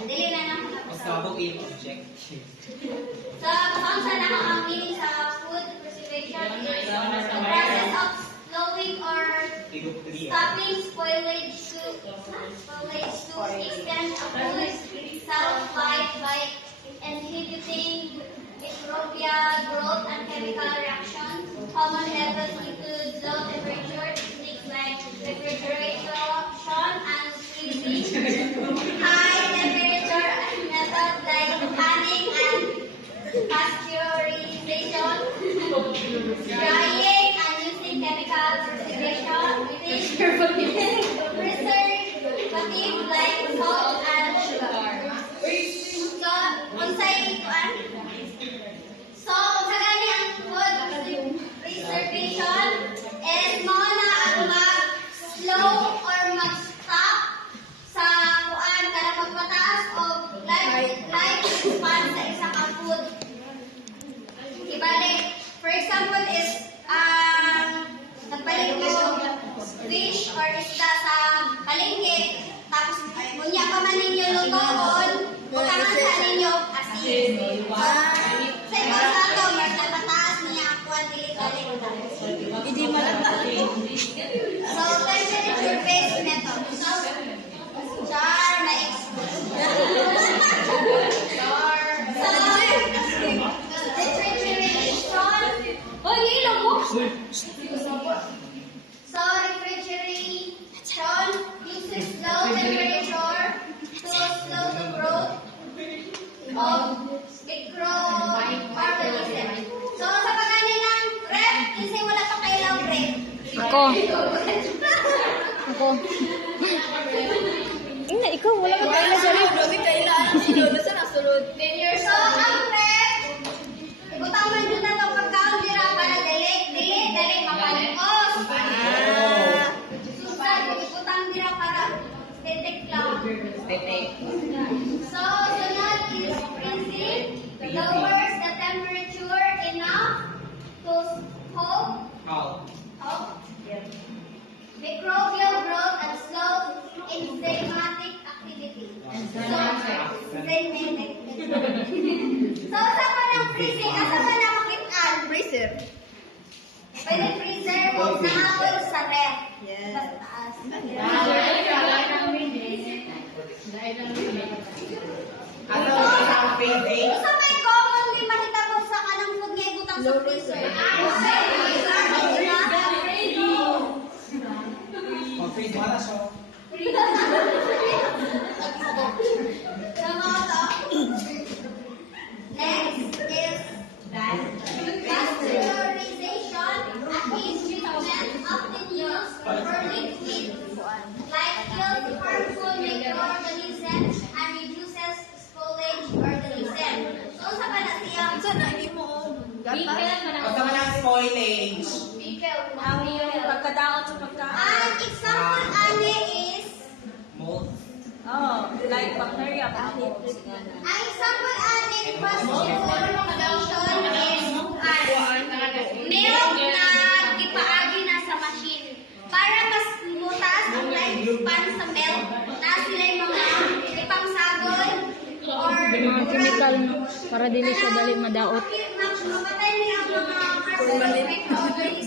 Dili na lang. Pasabog yung object. Sa pasangsa na ang meaning sa food preservation is the process of slowing or stopping spoilage to extend a food's shelf life by inhibiting microbial growth and chemical reaction. Common methods include low temperature techniques like refrigeration and freezing, high temperature methods like canning and pasteurization, drying and using chemical preservation, preservative like salt and sugar. So, unsay ikuan? So, unsa gani ang food preservation is mao na ang mag-slow or mag-stop sa kuan kada magpataas o life span sa isa ka food. Ibalik, for example is nagpalit ko fish or isda sa palengke, tapos kunya pa man ninyo lutoon, butangan sa ninyo asin. Sa iba sa ito, mas napataas niya ang kuwan dili-dili. Hindi malata. So, temperature-based method. Char, na-expose. So, refrigeration uses low temperature to slow the growth of microorganisms. So, sa pagkain ng ref, kasi wala pa kailang ref. Ako. Ina, ikaw wala ka tayo sa ref. So, ang ref, ibutang man dyan na itong pagkaon dira para dali mapanikos. Susan, ibutang dira para detect lang. So, sunod is freezing. Lowers the temperature enough to halt microbial growth and slow enzymatic activity. So, sa pa ng freezing, asa pa na makitaan? Freezer. Pwede freezer o nahapon sa ref. Yes. Sa taas. Sa may commonly mahitabo sa kanang food nga ibutang sa freezer. Freeze mo na siya. Next is pasteurization, a heat treatment often used for liquid like kills harmful microorganisms and reduces spoilage organisms. So, sa na siya? Basta man ang spoilage. Pagkadaot sa pagkain. An example ani is Mold. Oh, like bacteria. ang example ani pasteurization is milk na ipaagi na sa machine. Para mas mutaas ang lifespan sa milk, na sila yung mga ipangsagon or Mga chemical para dili siya dali madaot. mamatay niya ang mga harmful microorganisms